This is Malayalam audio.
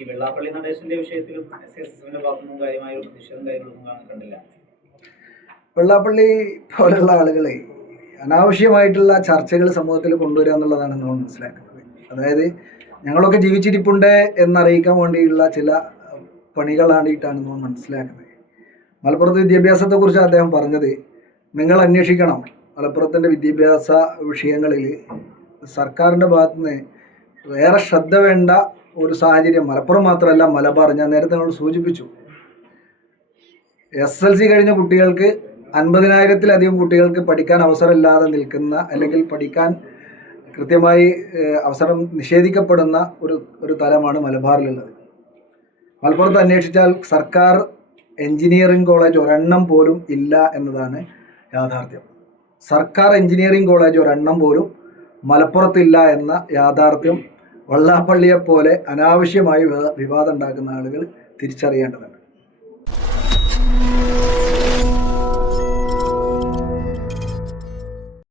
ഈ വെള്ളാപ്പള്ളി നടേശന്റെ വിഷയത്തിലും SSFന്റെ ഭാഗത്തുനിന്നും കാര്യമായ ഒരു പ്രതിഷേധം കാര്യങ്ങളൊന്നും കണ്ടില്ല. വെള്ളാപ്പള്ളി പോലുള്ള ആളുകളെ അനാവശ്യമായിട്ടുള്ള ചർച്ചകൾ സമൂഹത്തിൽ കൊണ്ടുവരിക എന്നുള്ളതാണ് നമ്മൾ മനസ്സിലാക്കുന്നത്. അതായത് ഞങ്ങളൊക്കെ ജീവിച്ചിരിപ്പുണ്ട് എന്നറിയിക്കാൻ വേണ്ടിയുള്ള ചില പണികളാണിട്ടാണ് നമ്മൾ മനസ്സിലാക്കുന്നത്. മലപ്പുറത്ത് വിദ്യാഭ്യാസത്തെക്കുറിച്ച് അദ്ദേഹം പറഞ്ഞത്, നിങ്ങൾ അന്വേഷിക്കണം, മലപ്പുറത്തിൻ്റെ വിദ്യാഭ്യാസ വിഷയങ്ങളിൽ സർക്കാരിൻ്റെ ഭാഗത്തുനിന്ന് വേറെ ശ്രദ്ധ വേണ്ട ഒരു സാഹചര്യം മലപ്പുറം മാത്രമല്ല മലബാർ. ഞാൻ നേരത്തെ നമ്മൾ സൂചിപ്പിച്ചു, SLC കഴിഞ്ഞ കുട്ടികൾക്ക് 50,000-ലധികം കുട്ടികൾക്ക് പഠിക്കാൻ അവസരമില്ലാതെ നിൽക്കുന്ന, അല്ലെങ്കിൽ പഠിക്കാൻ കൃത്യമായി അവസരം നിഷേധിക്കപ്പെടുന്ന ഒരു തലമാണ് മലബാറിലുള്ളത്. മലപ്പുറത്ത് അന്വേഷിച്ചാൽ സർക്കാർ എഞ്ചിനീയറിംഗ് കോളേജ് ഒരെണ്ണം പോലും ഇല്ല എന്നതാണ് യാഥാർത്ഥ്യം. സർക്കാർ എഞ്ചിനീയറിംഗ് കോളേജ് ഒരെണ്ണം പോലും മലപ്പുറത്തില്ല എന്ന യാഥാർത്ഥ്യം വെള്ളാപ്പള്ളിയെപ്പോലെ അനാവശ്യമായി വിവാദം ഉണ്ടാക്കുന്ന ആളുകൾ തിരിച്ചറിയേണ്ടതുണ്ട്.